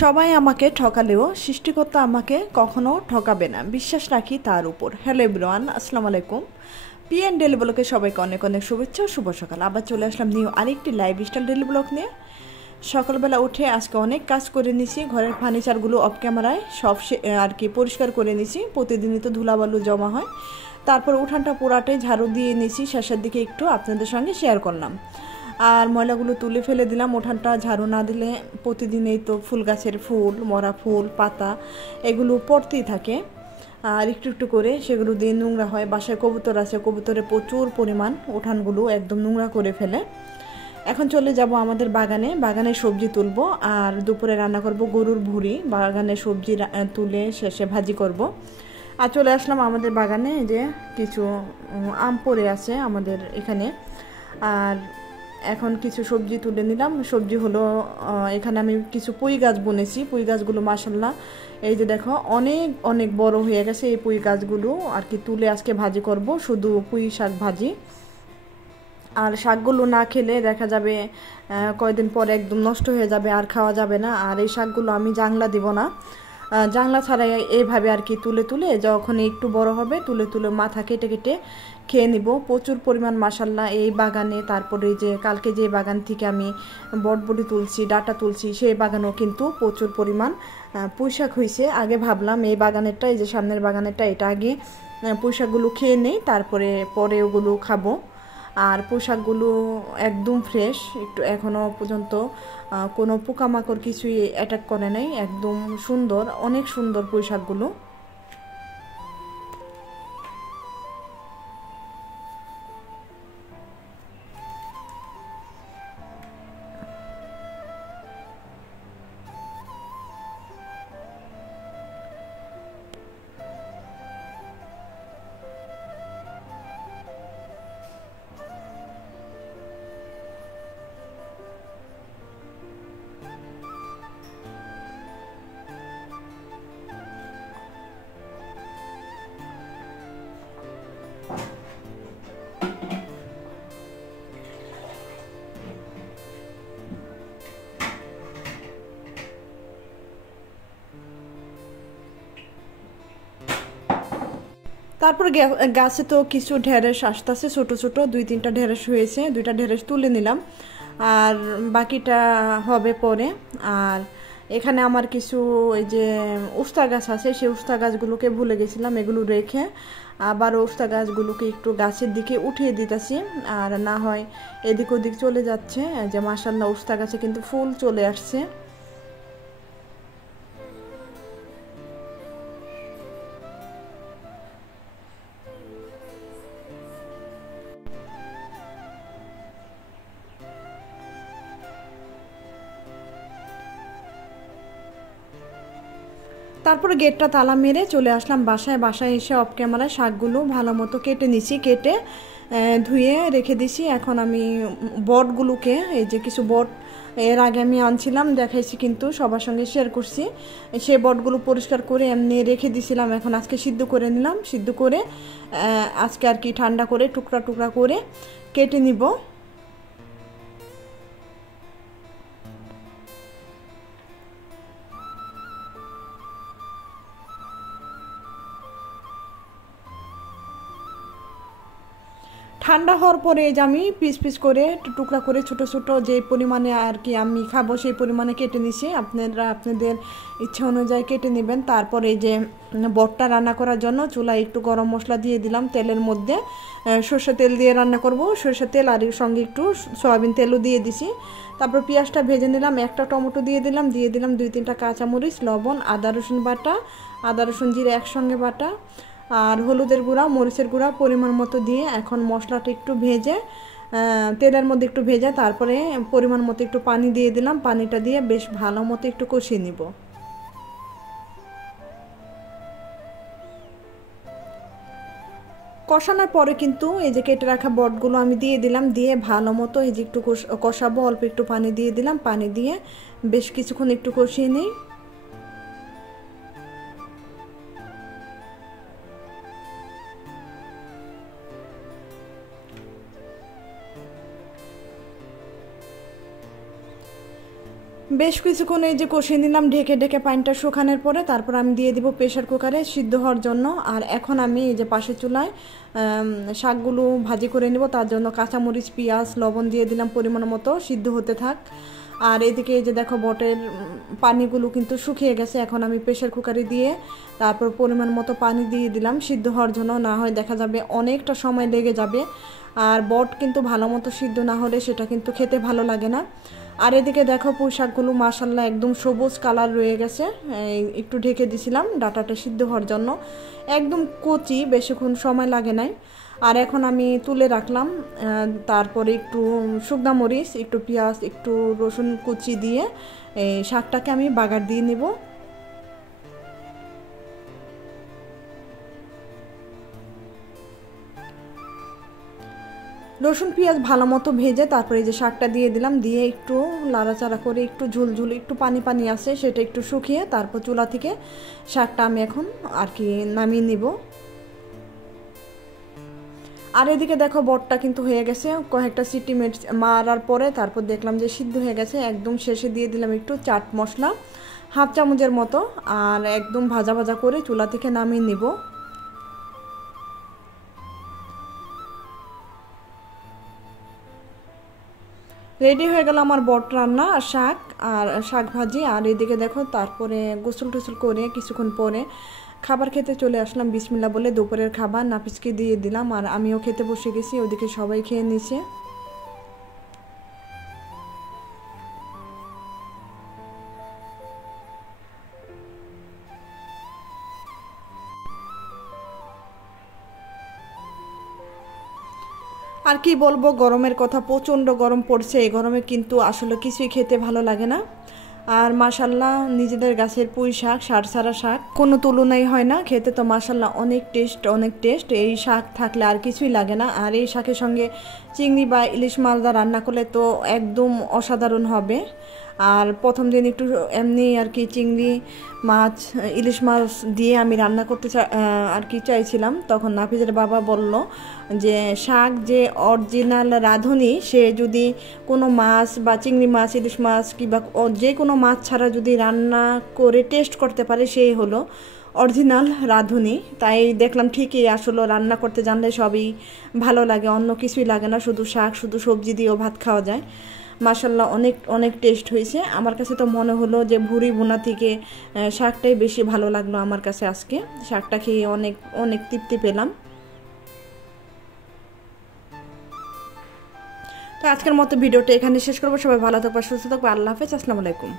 সবাই আমাকে ঠকালেও সৃষ্টিকর্তা আমাকে কখনো ঠকাবে না, বিশ্বাস রাখি তার উপর। হ্যালো এভরিওয়ান, আসসালামু আলাইকুম। পিএন ডেলি ব্লগে সবাইকে অনেক অনেক শুভেচ্ছা ও শুভ সকাল। আবার চলে আসলাম নিউ আরেকটি লাইফস্টাইল ডেলি ব্লগ নিয়ে। সকালবেলা উঠে আজকে অনেক কাজ করে নিছি, ঘরের ফার্নিচারগুলো অফ ক্যামেরায় সব আর কি পরিষ্কার করে নিছি। প্রতিদিনই তো ধুলাবালু জমা হয়। তারপর উঠানটা পুরাটাই ঝাড়ু দিয়ে নিছি, শেষের দিকে একটু আপনাদের সঙ্গে শেয়ার করলাম। আর ময়লাগুলো তুলে ফেলে দিলাম। উঠানটা ঝাড়ু না দিলে প্রতিদিনই তো ফুল গাছের ফুল, মরা ফুল, পাতা এগুলো পড়তেই থাকে। আর একটু একটু করে সেগুলো দিয়ে নোংরা হয়। বাসায় কবুতর আছে, কবুতরে প্রচুর পরিমাণ উঠানগুলো একদম নোংরা করে ফেলে। এখন চলে যাব আমাদের বাগানে সবজি তুলবো, আর দুপুরে রান্না করব গরুর ভুঁড়ি। বাগানে সবজি তুলে শেষে ভাজি করব। আর চলে আসলাম আমাদের বাগানে, যে কিছু আম পড়ে আছে আমাদের এখানে। আর এখন কিছু সবজি তুলে নিলাম। সবজি হলো, এখানে আমি কিছু পুঁই গাছ বুনেছি। পুঁই গাছগুলো মাশাল্লাহ এই যে দেখো অনেক অনেক বড় হয়ে গেছে। এই পুঁই গাছগুলো আর কি তুলে আজকে ভাজি করব, শুধু পুঁই শাক ভাজি। আর শাকগুলো না খেলে দেখা যাবে কয়েকদিন পরে একদম নষ্ট হয়ে যাবে, আর খাওয়া যাবে না। আর এই শাকগুলো আমি জাংলা দিব না, জাংলা ছাড়াই এইভাবে আর কি তুলে তুলে যখন একটু বড় হবে তুলে তুলে মাথা কেটে কেটে খেয়ে নিব। প্রচুর পরিমাণ মাশাল্লাহ এই বাগানে। তারপরে যে কালকে যে বাগান থেকে আমি বটবটি তুলছি, ডাটা তুলছি, সেই বাগানেও কিন্তু প্রচুর পরিমাণ পুঁইশাক হয়েছে। আগে ভাবলাম এই বাগানেরটা, এই যে সামনের বাগানেরটা, এটা আগে পুঁইশাকগুলো খেয়ে নেই, তারপরে পরে ওগুলো খাবো। আর পোশাকগুলো একদম ফ্রেশ, একটু এখনও পর্যন্ত কোনো পোকামাকড় কিছুই অ্যাটাক করে নাই। একদম সুন্দর, অনেক সুন্দর পোশাকগুলো। তারপর গাছে তো কিছু ঢেঁড়স আসতেছে, ছোটো ছোটো 2-3টা ঢেঁড়স হয়েছে, 2টা ঢেঁড়স তুলে নিলাম। আর বাকিটা হবে পরে। আর এখানে আমার কিছু ওই যে উস্তা গাছ আছে, সেই উস্তা গাছগুলোকে ভুলে গেছিলাম, এগুলো রেখে আবার উস্তা গাছগুলোকে একটু গাছের দিকে উঠিয়ে দিতেছি। আর না হয় এদিক ওদিক চলে যাচ্ছে। যে মাশাল্লাহ উস্তা গাছে কিন্তু ফুল চলে আসছে। তারপরে গেটটা তালা মেরে চলে আসলাম বাসায় এসে অফ ক্যামেরায় শাকগুলো ভালো মতো কেটে নিছি, কেটে ধুয়ে রেখে দিছি। এখন আমি বটগুলোকে, এই যে কিছু বট এর আগে আমি আনছিলাম, দেখাইছি কিন্তু সবার সঙ্গে শেয়ার করছি, সেই বটগুলো পরিষ্কার করে এমনি রেখে দিছিলাম। এখন আজকে সিদ্ধ করে নিলাম, সিদ্ধ করে আজকে আর কি ঠান্ডা করে টুকরা টুকরা করে কেটে নিব। ঠান্ডা হওয়ার পরে যে আমি পিস পিস করে টুকরা করে ছোট ছোট যে পরিমাণে আর কি আমি খাবো সেই পরিমাণে কেটে নিছি। আপনারা আপনাদের ইচ্ছা অনুযায়ী কেটে নেবেন। তারপরে এই যে বটটা রান্না করার জন্য চুলায় একটু গরম মশলা দিয়ে দিলাম, তেলের মধ্যে সরষে তেল দিয়ে রান্না করব। সরষে তেল আর এর সঙ্গে একটু সয়াবিন তেলও দিয়ে দিছি। তারপর পেঁয়াজটা ভেজে নিলাম, একটা টমেটো দিয়ে দিলাম, 2-3টা কাঁচামরিচ, লবণ, আদা রসুন বাটা, আদা রসুন জিরে একসঙ্গে বাটা, আর হলুদের গুঁড়া, মরিচের গুঁড়া পরিমাণ মতো দিয়ে এখন মশলাটা একটু ভেজে তেলের মধ্যে একটু ভেজে তারপরে পরিমাণ মতো একটু পানি দিয়ে দিলাম। পানিটা দিয়ে বেশ ভালো মতো একটু কষিয়ে নিব। কষানোর পরে কিন্তু এই যে কেটে রাখা বটগুলো আমি দিয়ে দিলাম, দিয়ে ভালো মতো এই যে একটু কষাবো। অল্প একটু পানি দিয়ে দিলাম, পানি দিয়ে বেশ কিছুক্ষণ একটু কষিয়ে নিই। বেশ কিছুক্ষণ এই যে কষিয়ে নিলাম ঢেকে ঢেকে পানিটা শুকানোর পরে, তারপর আমি দিয়ে দিব প্রেশার কুকারে সিদ্ধ হওয়ার জন্য। আর এখন আমি এই যে পাশের চুলায় শাকগুলো ভাজি করে নেব, তার জন্য কাঁচামরিচ পেঁয়াজ লবণ দিয়ে দিলাম পরিমাণ মতো, সিদ্ধ হতে থাক। আর এদিকে এই যে দেখো বটের পানিগুলো কিন্তু শুকিয়ে গেছে, এখন আমি প্রেশার কুকারে দিয়ে তারপর পরিমাণ মতো পানি দিয়ে দিলাম সিদ্ধ হওয়ার জন্য, না হয় দেখা যাবে অনেকটা সময় লেগে যাবে। আর বট কিন্তু ভালো মতো সিদ্ধ না হলে সেটা কিন্তু খেতে ভালো লাগে না। আর এদিকে দেখো পুঁই শাকগুলো মাশাল্লাহ একদম সবুজ কালার রয়ে গেছে, একটু ঢেকে দিছিলাম ডাটাটা সিদ্ধ হওয়ার জন্য, একদম কচি, বেশিক্ষণ সময় লাগে নাই। আর এখন আমি তুলে রাখলাম, তারপরে একটু শুকনা মরিচ, একটু পেঁয়াজ, একটু রসুন কুচি দিয়ে এই শাকটাকে আমি বাগার দিয়ে নেব। রসুন পেঁয়াজ ভালো মতো ভেজে তারপরে এই যে শাকটা দিয়ে দিলাম, দিয়ে একটু লাড়াচাড়া করে একটু ঝুলঝুল একটু পানি পানি আছে সেটা একটু শুকিয়ে তারপর চুলা থেকে শাকটা আমি এখন আর কি নামিয়ে নিব। আর এদিকে দেখো বটটা কিন্তু হয়ে গেছে, কয়েকটা সিটি মারার পরে তারপর দেখলাম যে সিদ্ধ হয়ে গেছে। একদম শেষে দিয়ে দিলাম একটু চাট মশলা হাফ চামচের মতো, আর একদম ভাজা ভাজা করে চুলা থেকে নামিয়ে নিব। রেডি হয়ে গেল আমার বট রান্না আর শাক ভাজি। আর এদিকে দেখো তারপরে গোসল টোসল করে কিছুক্ষণ পরে খাবার খেতে চলে আসলাম বিসমিল্লাহ বলে। দুপুরের খাবার নাফিসকে দিয়ে দিলাম আর আমিও খেতে বসে গেছি, ওদিকে সবাই খেয়ে নিছে। আর কি বলবো, গরমের কথা, প্রচণ্ড গরম পড়ছে। এই গরমে কিন্তু আসলে কিছুই খেতে ভালো লাগে না। আর মাশাল্লাহ নিজেদের গাছের পুঁই শাক, সারসারা শাক, কোনো তুলনাই হয় না খেতে। তো মাশাল্লাহ অনেক টেস্ট। এই শাক থাকলে আর কিছুই লাগে না। আর এই শাকের সঙ্গে চিংড়ি বা ইলিশ মাছ দা রান্না করলে তো একদম অসাধারণ হবে। আর প্রথম দিন একটু এমনি আর কি চিংড়ি মাছ ইলিশ মাছ দিয়ে আমি রান্না করতে আর কি চাইছিলাম, তখন নাফিজের বাবা বলল যে শাক যে অরিজিনাল রাঁধুনি সে যদি কোনো মাছ বা চিংড়ি মাছ ইলিশ মাছ কিংবা যে কোনো মাছ ছাড়া যদি রান্না করে টেস্ট করতে পারে সেই হলো অরিজিনাল রাঁধুনি। তাই দেখলাম ঠিকই, আসলে রান্না করতে জানলে সবই ভালো লাগে, অন্য কিছুই লাগে না, শুধু শাক শুধু সবজি দিয়েও ভাত খাওয়া যায়। মাশাল্লাহ অনেক টেস্ট হয়েছে। আমার কাছে তো মনে হলো যে ভুড়ি ভুনা থেকে শাকটাই বেশি ভালো লাগলো আমার কাছে। আজকে শাকটা খেয়ে অনেক তৃপ্তি পেলাম। তো আজকের মতো ভিডিওটা এখানে শেষ করবো। সবাই ভালো থাকবে, সুস্থ থাকবে। আল্লাহ হাফেজ, আসসালামু আলাইকুম।